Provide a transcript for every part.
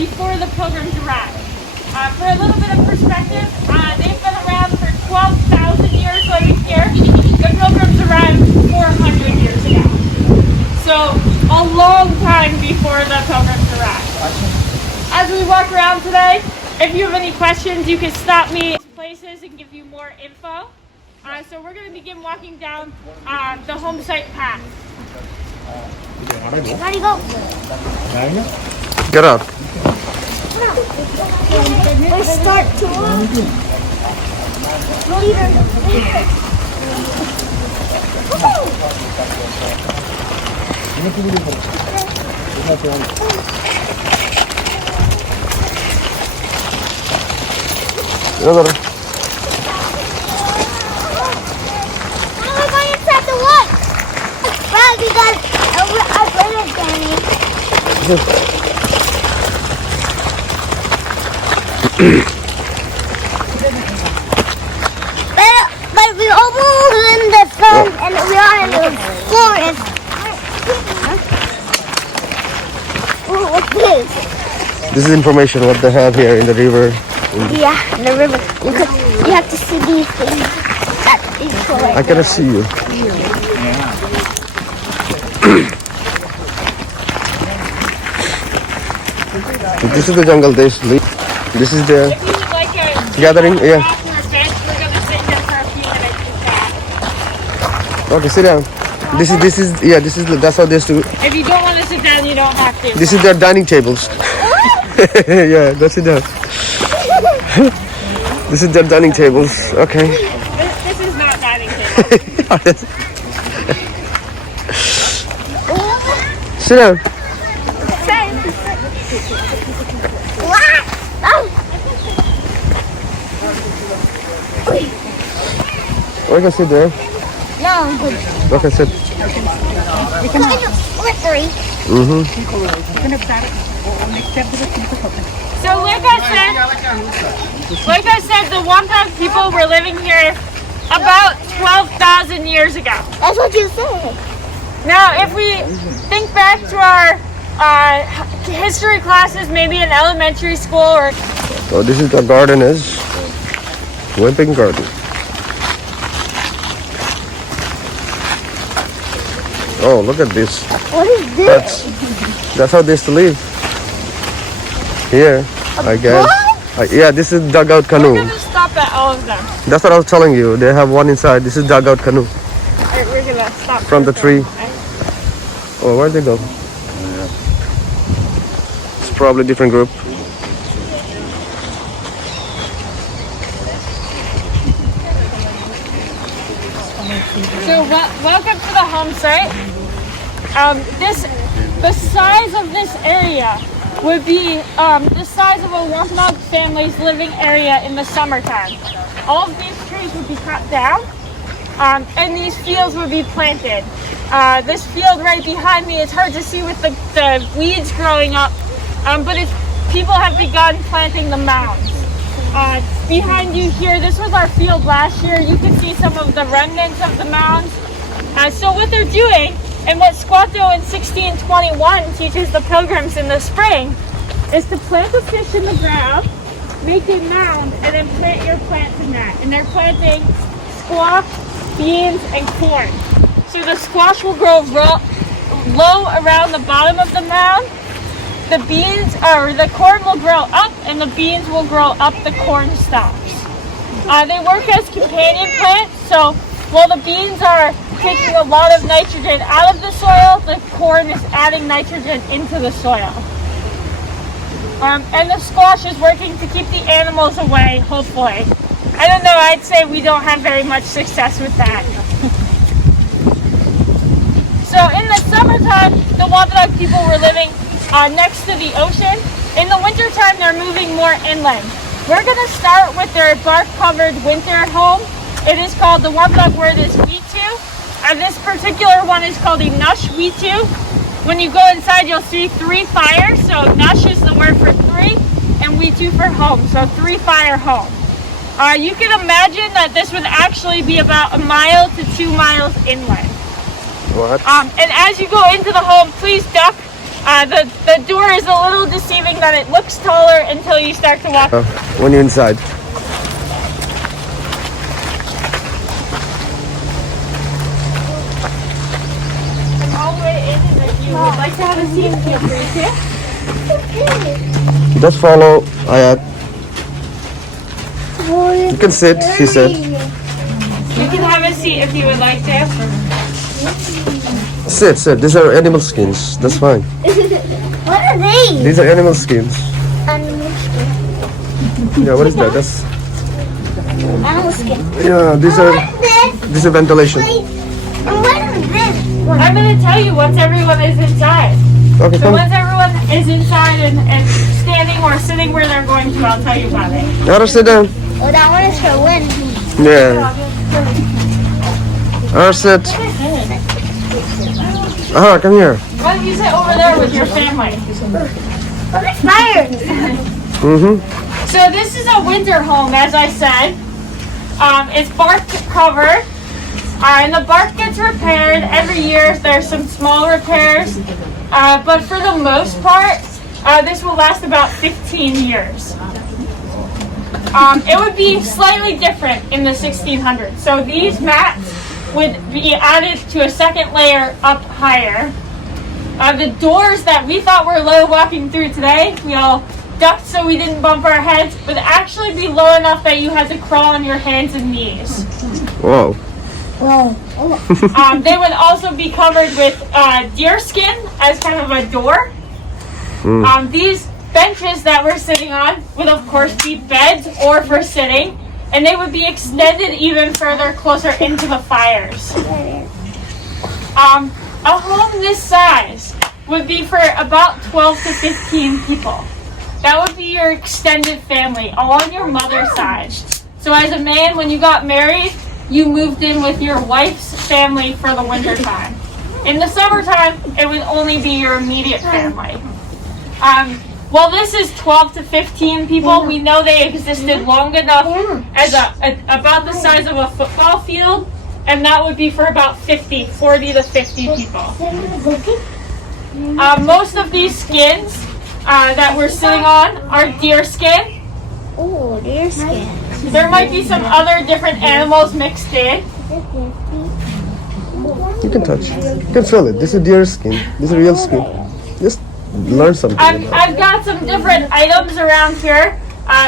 before the Pilgrims arrived. For a little bit of perspective, they've been around for 12,000 years living here. The Pilgrims arrived 400 years ago. So a long time before the Pilgrims arrived. As we walk around today, if you have any questions, you can stop me at places and give you more info. So we're going to begin walking down the home site path. Ready, go. Get up. Let's start to we got a little Danny. but we almost in the sun and we are in the forest. Ooh, what's this? This is information what they have here in the river. Yeah, the river. You have to see these things. I cannot see you. This is the jungle they sleep. This is the If you would like a gathering. Yeah. or a bench, we're going to sit here for a few minutes with that. Okay, sit down. This is that's how they used to. If you don't want to sit down, you don't have to. This is their dining tables. Yeah, that's it. This is their dining tables. Okay. This is not dining table. Sit down. Or you can sit there. No, Okay, sit. it's kind of slippery. So like I said, the Wampum people were living here about 12,000 years ago. That's what you said. Now, if we think back to our history classes, maybe in elementary school or... So this is the garden is Wimping Garden. Oh, look at this. What is this? That's how they used to live. Here, I guess. Yeah, this is dugout We're canoe. going to stop at all of them. That's what I was telling you. They have one inside. This is dugout canoe Alright, we're going to stop. from the tree. Oh, where'd they go? It's probably a different group. So welcome to the home site. The size of this area would be the size of a Wampanoag family's living area in the summertime. All of these trees would be cut down, and these fields would be planted. This field right behind me is hard to see with the weeds growing up, but people have begun planting the mounds. Behind you here, this was our field last year. You can see some of the remnants of the mounds. So what they're doing, and what Squatto in 1621 teaches the Pilgrims in the spring, is to plant a fish in the ground, make a mound, and then plant your plants in that. And they're planting squash, beans, and corn. So the squash will grow low around the bottom of the mound. The beans or the corn will grow up, and the beans will grow up the corn stalks. They work as companion plants, so while the beans are taking a lot of nitrogen out of the soil, the corn is adding nitrogen into the soil. And the squash is working to keep the animals away, hopefully. I don't know, I'd say we don't have very much success with that. So in the summertime, the Wampanoag people were living next to the ocean. In the wintertime, they're moving more inland. We're going to start with their bark-covered winter home. It is called, the Wampanoag word is witu. This particular one is called a nush witu. When you go inside, you'll see 3 fires. So nush is the word for 3, and witu for home. So 3 fire home. You can imagine that this would actually be about 1 mile to 2 miles inland. What? And as you go into the home, please duck. The door is a little deceiving that it looks taller until you start to walk. When you're inside. All the way in, and if you would like to have a seat, feel free to. Just follow Ayat. You can sit, she said. You can have a seat if you would like to. Sit. These are animal skins. That's fine. What are these? These are animal skins. Animal skin. Yeah, what is that? That's Animal skin. yeah. These are ventilation. And what is this? I'm going to tell you once everyone is inside. Okay, So come. once everyone is inside and standing or sitting where they're going to, I'll tell you about it. Ara, sit down. Oh, that one is for wind. Yeah. Ara, sit. Come here. Why don't you sit over there with your family? Look at fire. So this is a winter home, as I said. It's bark covered. And the bark gets repaired every year. There's some small repairs. But for the most part, this will last about 15 years. It would be slightly different in the 1600s. So these mats would be added to a second layer up higher. The doors that we thought were low walking through today, we all ducked so we didn't bump our heads, would actually be low enough that you had to crawl on your hands and knees. Whoa. They would also be covered with deer skin as kind of a door. These benches that we're sitting on would of course be beds or for sitting, and they would be extended even further closer into the fires. A home this size would be for about 12 to 15 people. That would be your extended family, all on your mother's side. So as a man, when you got married, you moved in with your wife's family for the winter time. In the summertime, it would only be your immediate family. Well, this is 12 to 15 people. We know they existed long enough as about the size of a football field, and that would be for about 40 to 50 people. Most of these skins that we're sitting on are deer skin. Oh, deer skin. There might be some other different animals mixed in. You can touch. You can feel it. This is deer skin. This is real skin. Just learn something. I've got some different items around here.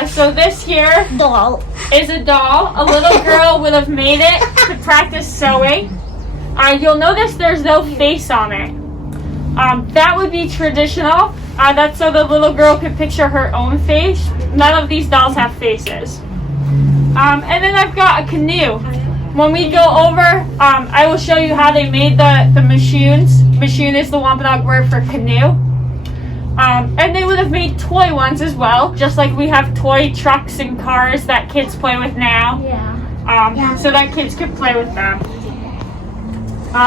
So this here Doll. is a doll. A little girl would have made it to practice sewing. You'll notice there's no face on it. That would be traditional. That's so the little girl could picture her own face. None of these dolls have faces. And then I've got a canoe. When we go over, I will show you how they made the machoons. Machoon is the Wampanoag word for canoe. And they would have made toy ones as well, just like we have toy trucks and cars that kids play with now. So that kids could play with them.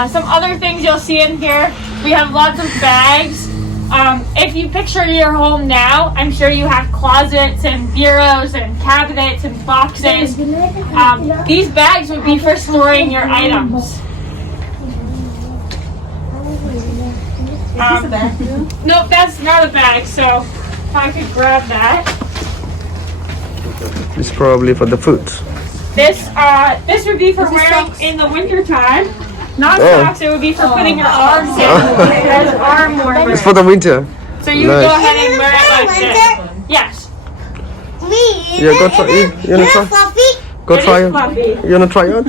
Some other things you'll see in here, we have lots of bags. If you picture your home now, I'm sure you have closets and bureaus and cabinets and boxes. These bags would be for storing your items. Nope, that's not a bag, so if I could grab that. It's probably for the food. This would be for wearing in the winter time. Not socks, it would be for putting your arms in as arm warmers. It's for the winter. So you would go ahead and wear it like this. Yes. Yeah, go try. You wanna try? Go try it. You wanna try it?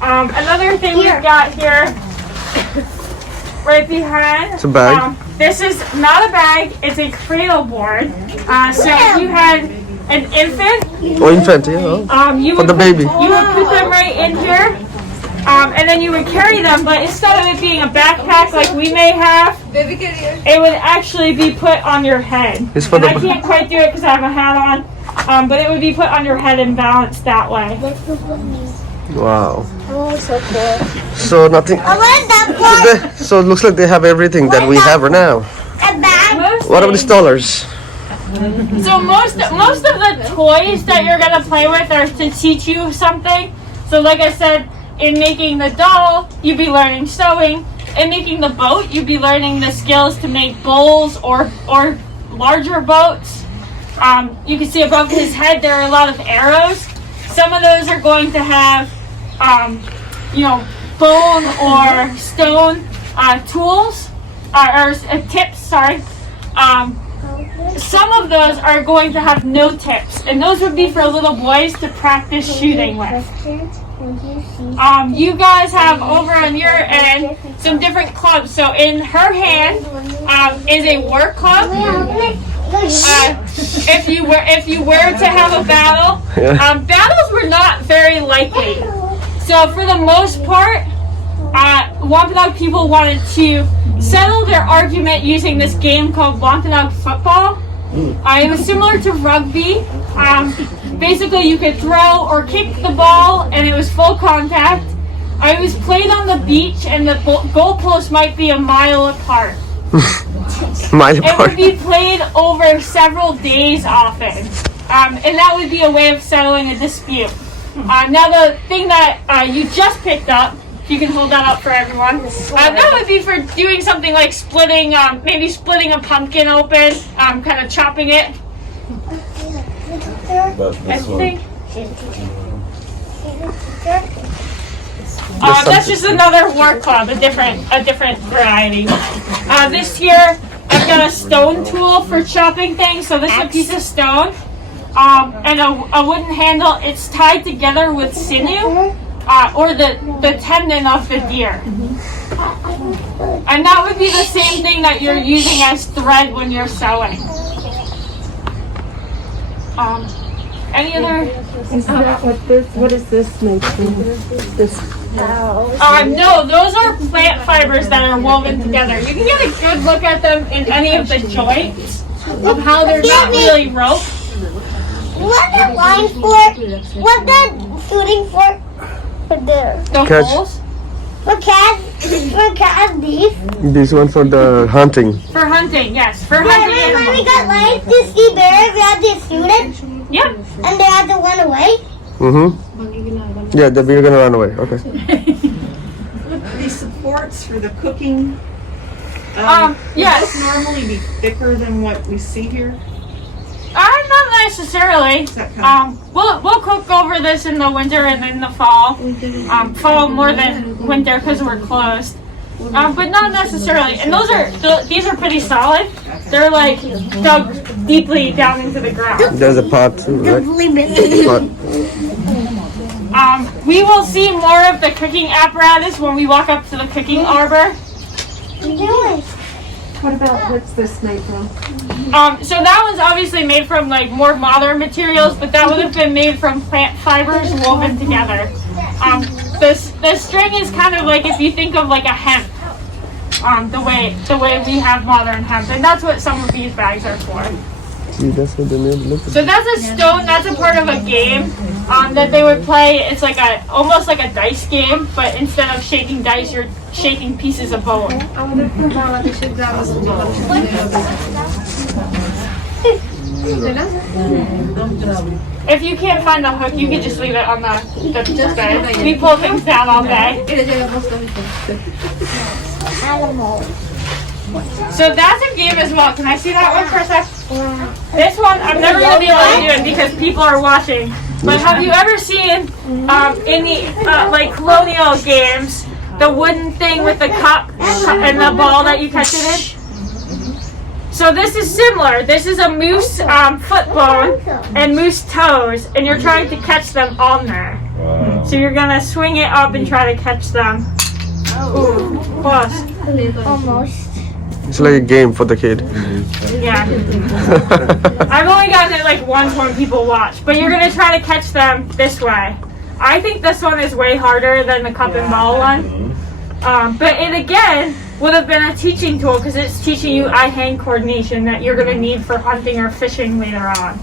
Another thing we've got here, right behind. It's a bag. This is not a bag. It's a cradle board. So if you had an infant, Infant, yeah. you For would the baby. You would put them right in here. And then you would carry them, but instead of it being a backpack like we may have, it would actually be put on your head. It's for And the I can't quite do it because I have a hat on, but it would be put on your head and balanced that way. Wow. Oh, so cool. So nothing. I want that one. So it looks like they have everything that we have right now. A bag. What about the dollars? So most of the toys that you're gonna play with are to teach you something. So like I said, in making the doll, you'd be learning sewing. in making the boat, you'd be learning the skills to make bowls or larger boats. You can see above his head there are a lot of arrows. Some of those are going to have, bone or stone tools or tips. Sorry. Some of those are going to have no tips, and those would be for little boys to practice shooting with. You guys have over on your end some different clubs. So in her hand is a war club. If you were to have a battle, battles were not very likely. So for the most part, Wampanoag people wanted to settle their argument using this game called Wampanoag football. It was similar to rugby. Basically, you could throw or kick the ball, and it was full contact. It was played on the beach, and the goalposts might be a mile apart. It would be played over several days often, and that would be a way of settling a dispute. Now, the thing that you just picked up, you can hold that up for everyone. That would be for doing something like maybe splitting a pumpkin open, kind of chopping it. That's just another war club, a different variety. This here, I've got a stone tool for chopping things. So this is a piece of stone and a wooden handle. It's tied together with sinew. Or the tendon of the deer. And that would be the same thing that you're using as thread when you're sewing. Any other? What is this made from? No, those are plant fibers that are woven together. You can get a good look at them in any of the joints of how they're not really rope. What that line for? What that shooting for? The holes? For cat beef. This one for the hunting. For hunting, yes. For hunting. When we got lines to see bears, we had to shoot it. Yep. And they had to run away. Yeah, we're gonna run away. Okay. These supports for the cooking. Yes. Would normally be thicker than what we see here. Not necessarily. We'll cook over this in the winter and in the fall. Fall more than winter because we're closed. But not necessarily. And these are pretty solid. They're like dug deeply down into the ground. There's a pot too, right? Pot. We will see more of the cooking apparatus when we walk up to the cooking arbor. What's this made from? So that one's obviously made from like more modern materials, but that would have been made from plant fibers woven together. The string is kind of like if you think of like a hemp, the way we have modern hemp, and that's what some of these bags are for. See, that's what the name looks like. So that's a stone. That's a part of a game that they would play. It's like almost like a dice game, but instead of shaking dice, you're shaking pieces of bone. If you can't find the hook, you can just leave it on the bed. We pull things down all day. So that's a game as well. Can I see that one for a sec? This one, I'm never going to be able to do it because people are watching. But have you ever seen in the like colonial games, the wooden thing with the cup and the ball that you catch it in? So this is similar. This is a moose foot bone and moose toes, and you're trying to catch them on there. Wow. So you're gonna swing it up and try to catch them. Ooh, close. Almost. It's like a game for the kid. Yeah. I've only gotten it like once when people watch, but you're gonna try to catch them this way. I think this one is way harder than the cup and ball one. But it again would have been a teaching tool because it's teaching you eye-hand coordination that you're going to need for hunting or fishing later on.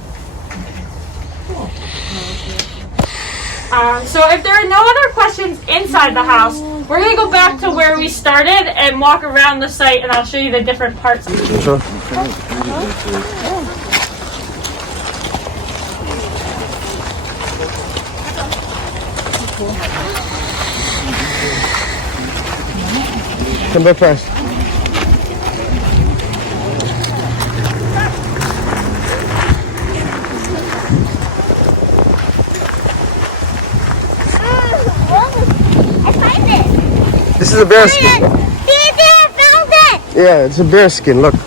So if there are no other questions inside the house, we're going to go back to where we started and walk around the site, and I'll show you the different parts. Sure. Come back fast. I find it. This is a bear skin. I found it. Yeah, it's a bear skin. Look. I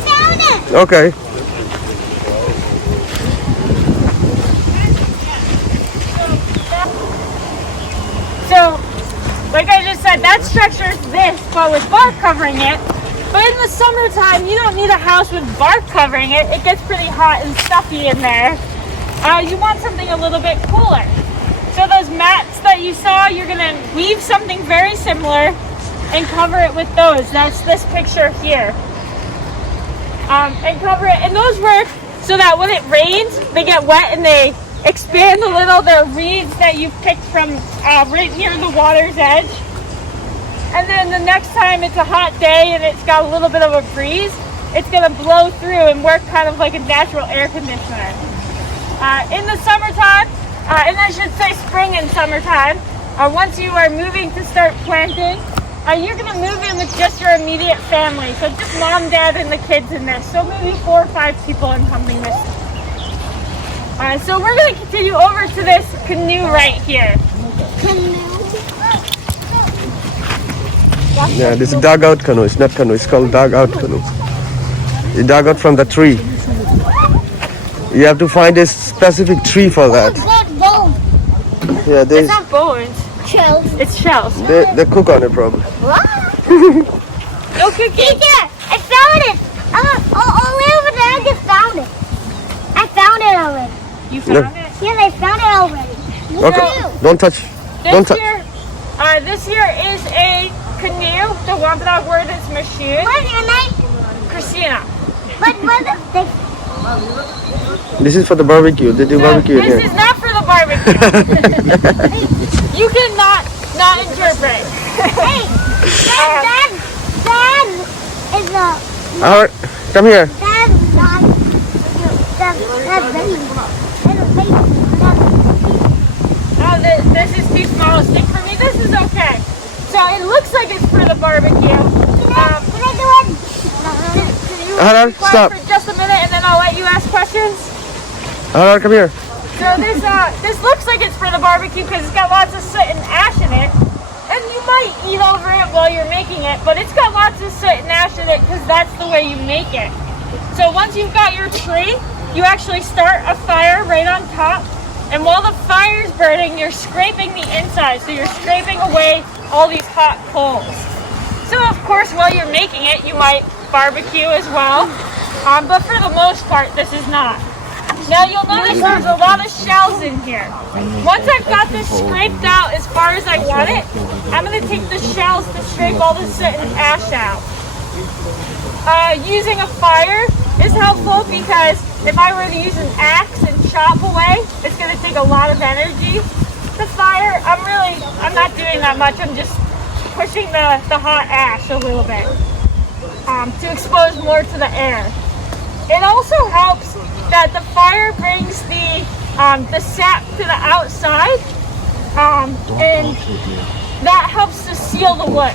found it. Okay. So, like I just said, that structure is this, but with bark covering it. But in the summertime, you don't need a house with bark covering it. It gets pretty hot and stuffy in there. You want something a little bit cooler. So those mats that you saw, you're gonna weave something very similar and cover it with those. That's this picture here. And cover it, and those work so that when it rains, they get wet and they expand a little. They're reeds that you picked from right near the water's edge. And then the next time it's a hot day and it's got a little bit of a breeze, it's gonna blow through and work kind of like a natural air conditioner. In the summertime, and I should say spring and summertime, once you are moving to start planting, you're gonna move in with just your immediate family. So just mom, dad, and the kids in this. So maybe 4 or 5 people encompassing this. So we're gonna continue over to this canoe right here. Yeah, this is dugout canoe. It's not canoe. It's called dugout canoe. You dug out from the tree. You have to find a specific tree for that. Yeah, It's not bones. Shells. It's shells. they cook on it probably. What? No cooking. Teacher, I found it. All way over there, I just found it. I found it already. You found it? Yes, I found it already. Okay, don't touch. Don't touch. This here is a canoe. The Wampanoag word is machine. What am I? Christina. What? This is for the barbecue. They do barbecue This here. is not for the barbecue. You cannot not interpret. Hey, Dad is a. Alright, come here. This is too small a stick for me. This is okay. So it looks like it's for the barbecue. Can I do it? Hold on, Be quiet stop. for just a minute, and then I'll let you ask questions. Hold on, come here. So this looks like it's for the barbecue because it's got lots of soot and ash in it. And you might eat over it while you're making it, but it's got lots of soot and ash in it because that's the way you make it. So once you've got your tree, you actually start a fire right on top. And while the fire's burning, you're scraping the inside. So you're scraping away all these hot coals. So of course, while you're making it, you might barbecue as well. But for the most part, this is not. Now you'll notice there's a lot of shells in here. Once I've got this scraped out as far as I want it, I'm going to take the shells to scrape all the soot and ash out. Using a fire is helpful because if I were to use an axe and chop away, it's going to take a lot of energy. The fire, I'm not doing that much. I'm just pushing the hot ash a little bit to expose more to the air. It also helps that the fire brings the sap to the outside, and that helps to seal the wood.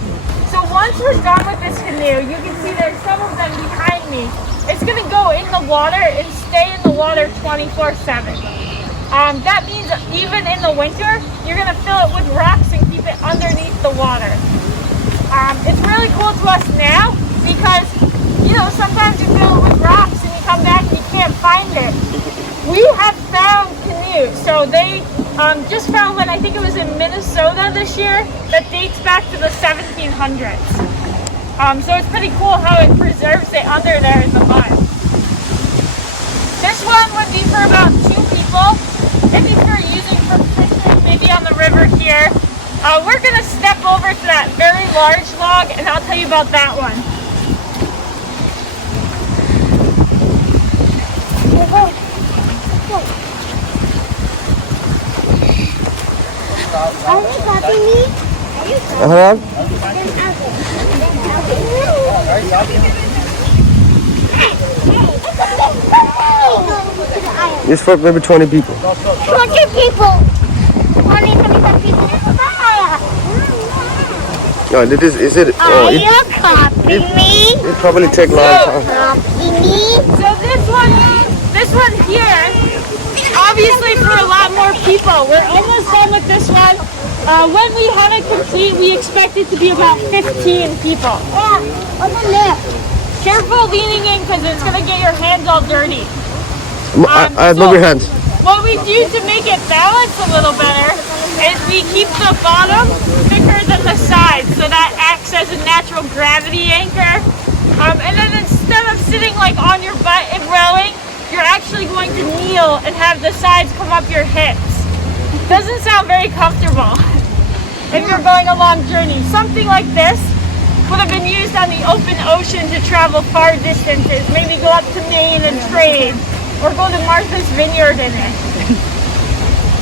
So once we're done with this canoe, you can see there's some of them behind me. It's going to go in the water and stay in the water 24/7. That means even in the winter, you're going to fill it with rocks and keep it underneath the water. It's really cool to us now because, sometimes you fill it with rocks and you come back and you can't find it. We have found canoes. So they just found one, I think it was in Minnesota this year, that dates back to the 1700s. So it's pretty cool how it preserves it under there in the mud. This one would be for about 2 people. If you're using for fishing, maybe on the river here. We're going to step over to that very large log and I'll tell you about that one. Are you copying me? Hold on. It's for maybe 20 people. 20 people. 25 people. No, is it? Are you copying me? It probably take long time. Copying me? So this one here, obviously for a lot more people. We're almost done with this one. When we have it complete, we expect it to be about 15 people. Yeah, over there. Careful leaning in because it's going to get your hands all dirty. I have no hands. What we do to make it balance a little better is we keep the bottom thicker than the sides, so that acts as a natural gravity anchor. And then instead of sitting like on your butt and rowing, you're actually going to kneel and have the sides come up your hips. Doesn't sound very comfortable if you're going a long journey. Something like this would have been used on the open ocean to travel far distances, maybe go up to Maine and trade, or go to Martha's Vineyard in it.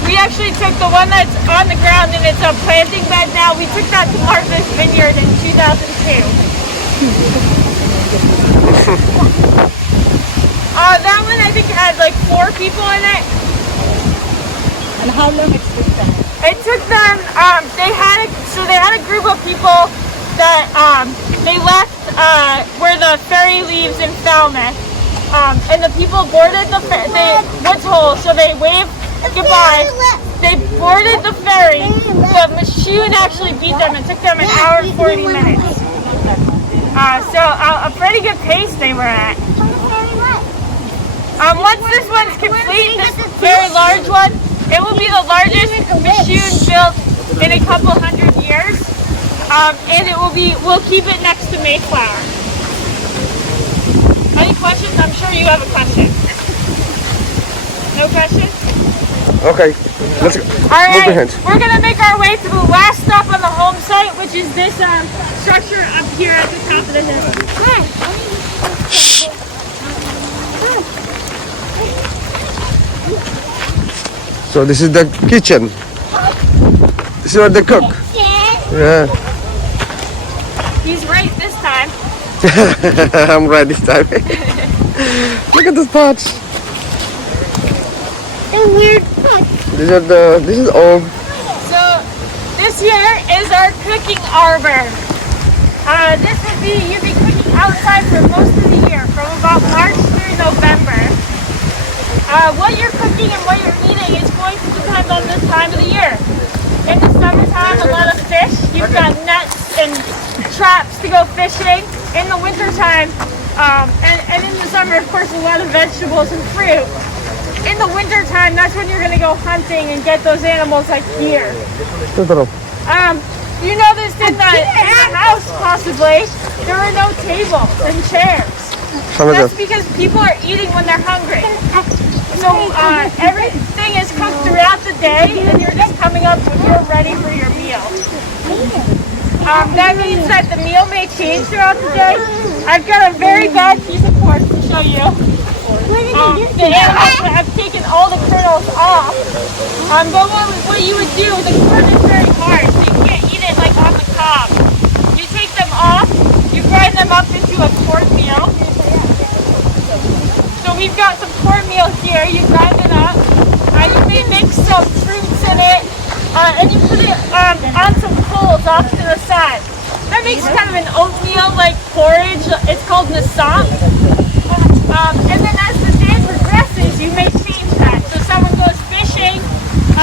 We actually took the one that's on the ground and it's a planting bed now. We took that to Martha's Vineyard in 2002. That one I think had like 4 people in it. And how long it took them? It took them, they had a group of people that they left where the ferry leaves in Falmouth. And the people boarded the Woods Hole, so they waved goodbye. They boarded the ferry. The machine actually beat them. It took them an hour and 40 minutes. So a pretty good pace they were at. Once this one's complete, this very large one, it will be the largest machine built in a couple hundred years. And we'll keep it next to Mayflower. Any questions? I'm sure you have a question. No questions? Okay, let's go. All Move your right, hands. we're gonna make our way to the last stop on the home site, which is this structure up here at the top of the hill. So this is the kitchen. This is where they cook. Yeah. He's right this time. I'm right this time. Look at the pots. The weird pot. This is old. So this here is our cooking arbor. This would be, you'd be cooking outside for most of the year, from about March through November. What you're cooking and what you're eating is going to depend on this time of the year. In the summertime, a lot of fish. You've got nets and traps to go fishing. In the wintertime, and in the summer, of course, a lot of vegetables and fruit. In the wintertime, that's when you're going to go hunting and get those animals like deer. You noticed in the house, possibly, there are no tables and chairs. That's because people are eating when they're hungry. So everything is cooked throughout the day, and you're just coming up when you're ready for your meal. That means that the meal may change throughout the day. I've got a very bad piece of pork to show you. The animals have taken all the kernels off. But what you would do, the corn is very hard, so you can't eat it like on the cob. You take them off, you grind them up into a cornmeal. So we've got some cornmeal here, you grind it up. You may mix some fruits in it. And you put it on some coals off to the side. That makes kind of an oatmeal-like porridge. It's called nasant. And then as the day progresses, you may change that. So someone goes fishing,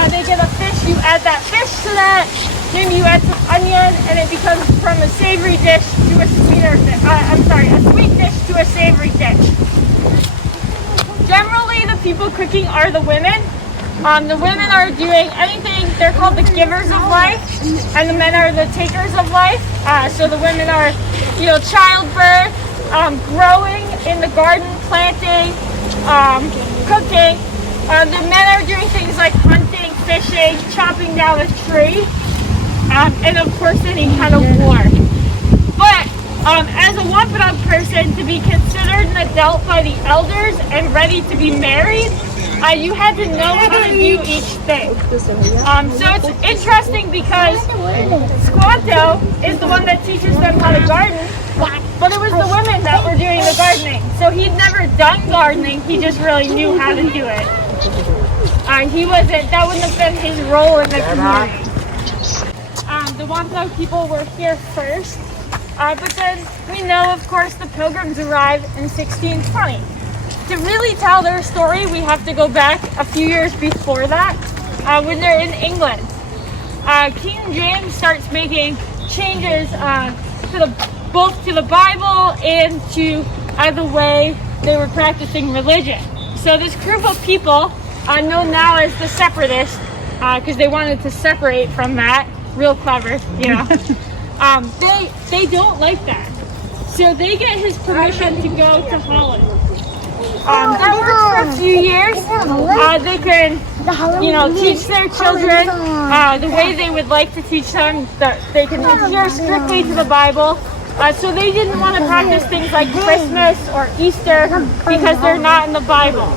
they get a fish, you add that fish to that, maybe you add some onion, and it becomes from a savory dish to a sweeter dish. A sweet dish to a savory dish. Generally, the people cooking are the women. The women are doing anything, they're called the givers of life, and the men are the takers of life. So the women are, childbirth, growing in the garden, planting, cooking. The men are doing things like hunting, fishing, chopping down a tree, and of course any kind of war. But as a Wampanoag person, to be considered an adult by the elders and ready to be married, you had to know how to do each thing. So it's interesting because Squanto is the one that teaches them how to garden, but it was the women that were doing the gardening. So he'd never done gardening, he just really knew how to do it. That wouldn't have been his role in the community. the Wampanoag people were here first. But then we know, of course, the Pilgrims arrived in 1620. To really tell their story, we have to go back a few years before that, when they're in England. King James starts making changes both to the Bible and to the way they were practicing religion. So this group of people, known now as the Separatists, because they wanted to separate from that, real clever, you know. They don't like that. So they get his permission to go to Holland. That works for a few years. They can, you know, teach their children the way they would like to teach them. They can adhere strictly to the Bible. So they didn't want to practice things like Christmas or Easter because they're not in the Bible.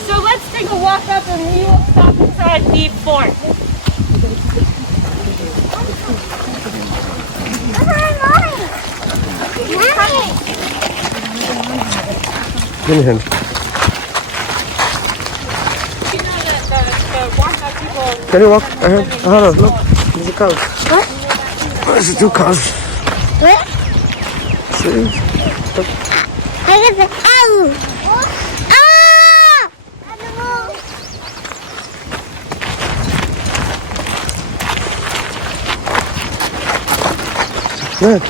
So let's take a walk up and we will stop inside the fort. Give me a hand. You know that the Wampanoag people... Can you walk ahead? Hold on, look. There's a cow. What? There's two cows. What? See? Look. I got the ow! Ah! Animal! Look.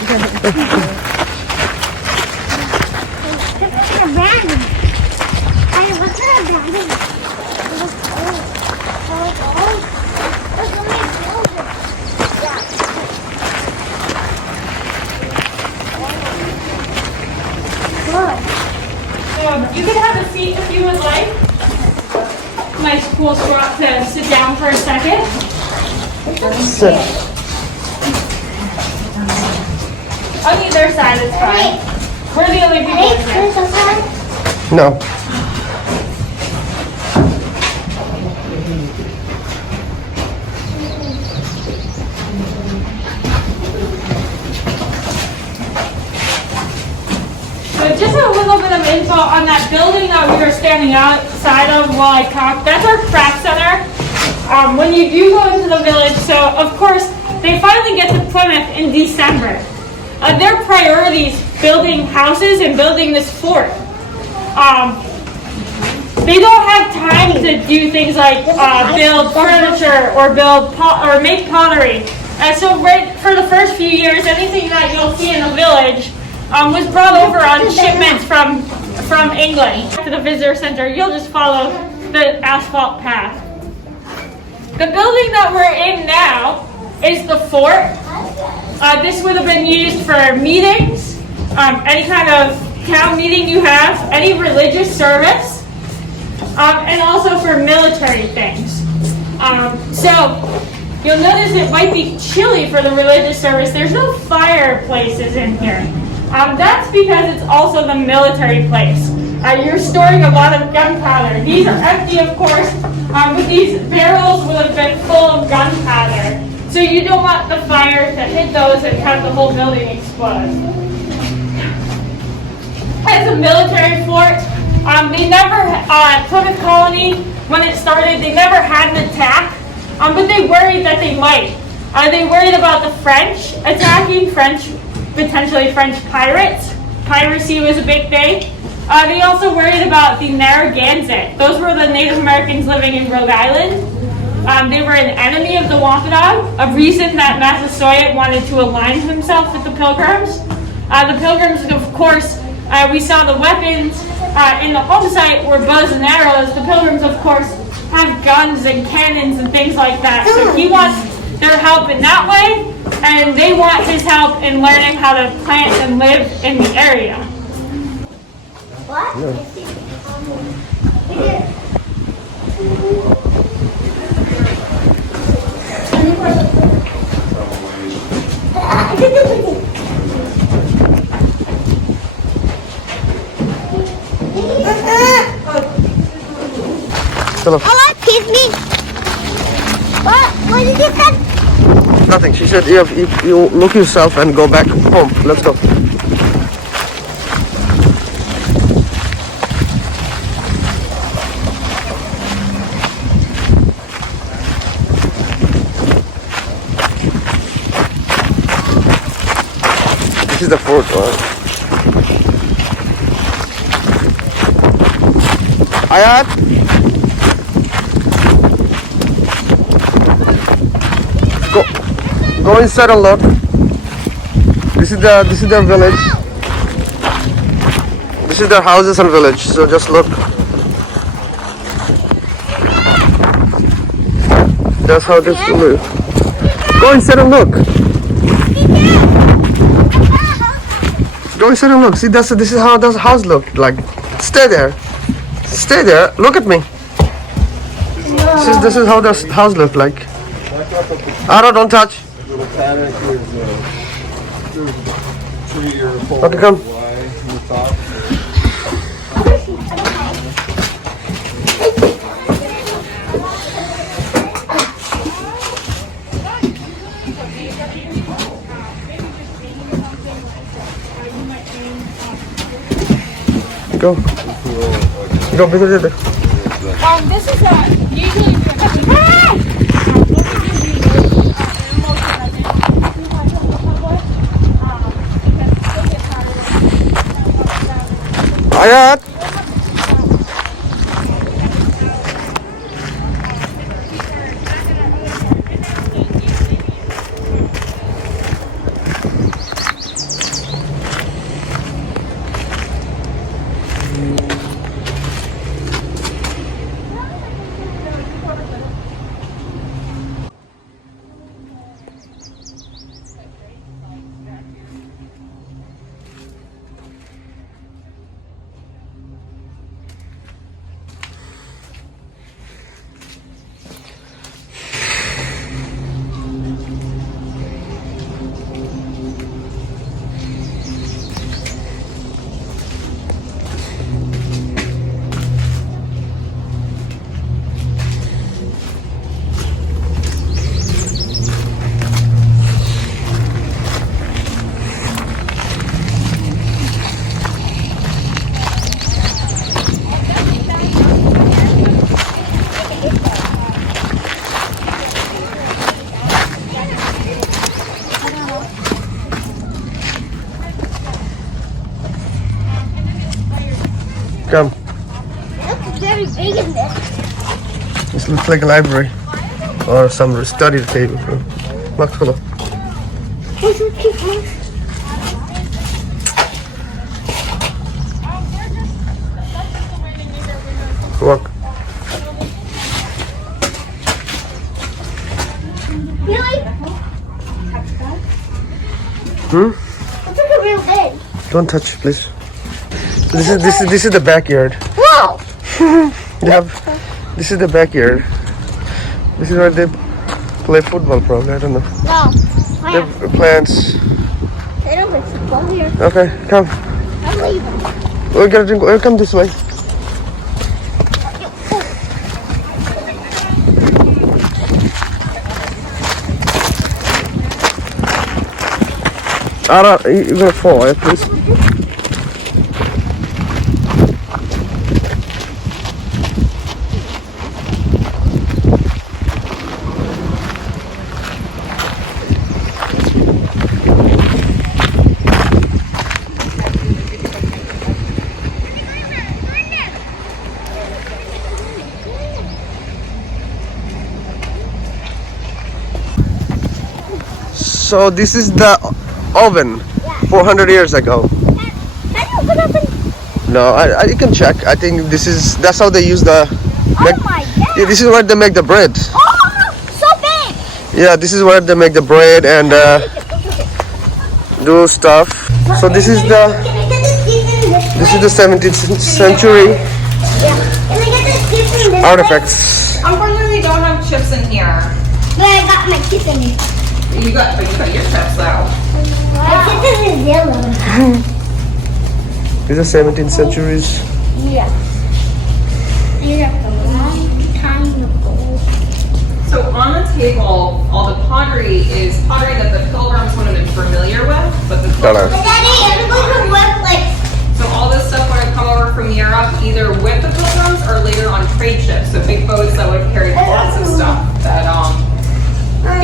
You can have a seat if you would like. My school spot to sit down for a second. Sit. On either side is fine. We're the only people in here. No. So just a little bit of info on that building that we were standing outside of while I talked. That's our craft center. When you do go into the village, so of course they finally get to Plymouth in December. Their priorities building houses and building this fort. They don't have time to do things like build furniture or make pottery. And so right for the first few years, anything that you'll see in the village was brought over on shipments from England to the visitor center. You'll just follow the asphalt path. The building that we're in now is the fort. This would have been used for meetings, any kind of town meeting you have, any religious service, and also for military things. So you'll notice it might be chilly for the religious service. There's no fireplaces in here. That's because it's also the military place. You're storing a lot of gunpowder. These are empty, of course, but these barrels would have been full of gunpowder. So you don't want the fire to hit those and have the whole building explode. As a military fort, Plymouth Colony, when it started, they never had an attack, but they worried that they might. They worried about the French attacking, potentially French pirates. Piracy was a big thing. They also worried about the Narragansett. Those were the Native Americans living in Rhode Island. They were an enemy of the Wampanoag, a reason that Massasoit wanted to align himself with the Pilgrims. The Pilgrims, of course, we saw the weapons in the home site were bows and arrows. The Pilgrims, of course, have guns and cannons and things like that. So he wants their help in that way, and they want his help in learning how to plant and live in the area. What? Hello. Oh, excuse me. What did you say? Nothing. She said you look yourself and go back home. Let's go. the fort. Ayat. Go inside and look. This is their village. This is their houses and village. So just look. That's how this live. Go inside and look. Go inside and look. See, this is how the house looked like. Stay there. Stay there. Look at me. This is how the house looked like. Ara, don't touch. Okay, come. Go. Go, visit it. This is usually Ayat. Come. It's very big in this. This looks like a library or some study table. Maktabah. Walk. Really? It's like a real big. Don't touch, please. This is the backyard. Wow! This is the backyard. This is where they play football, probably. I don't know. No. They have plants. They don't play football here. Okay, come. I'm leaving. We gotta drink. We'll come this way. Ara, you're gonna fall, please. So this is the oven 400 years ago. No, you can check. I think that's how they use the. Oh my god! Yeah, this is where they make the bread. Oh, so big! Yeah, this is where they make the bread and do stuff. So this is the 17th century artifacts. Unfortunately, we don't have chips in here. But I got my kiss in it. You got your chips though. My kiss is yellow. These are 17th centuries. Yeah. These are from a long time ago. So on the table, all the pottery is pottery that the Pilgrims would have been familiar with, but the Pilgrims. But Daddy, I'm going to whip like. So all this stuff would have come over from Europe either with the Pilgrims or later on trade ships. So big boats that would have carried lots of stuff that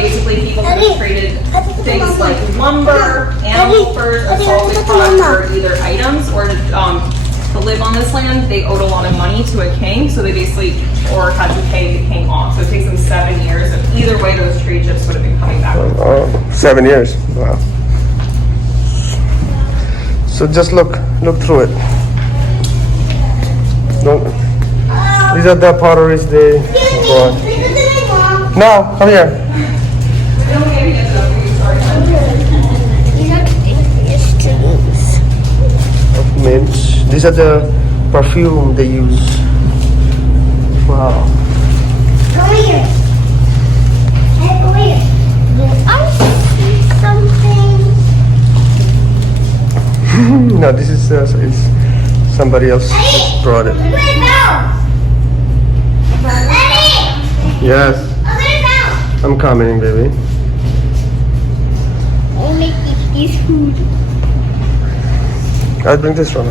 basically people have traded things like lumber, animal furs, or salted products for either items or to live on this land. They owed a lot of money to a king, so they basically or had to pay the king off. So it takes them 7 years. And either way, those trade ships would have been coming back. 7 years. Wow. So just look through it. These are the potteries they brought. No, come here. Of mint. These are the perfume they use. Wow. Come here. Hey, come here. I see something. No, this is it's somebody else brought it. Look at it now. Daddy! Yes, Look at it now. I'm coming, baby. I'll make these food. I'll bring this one.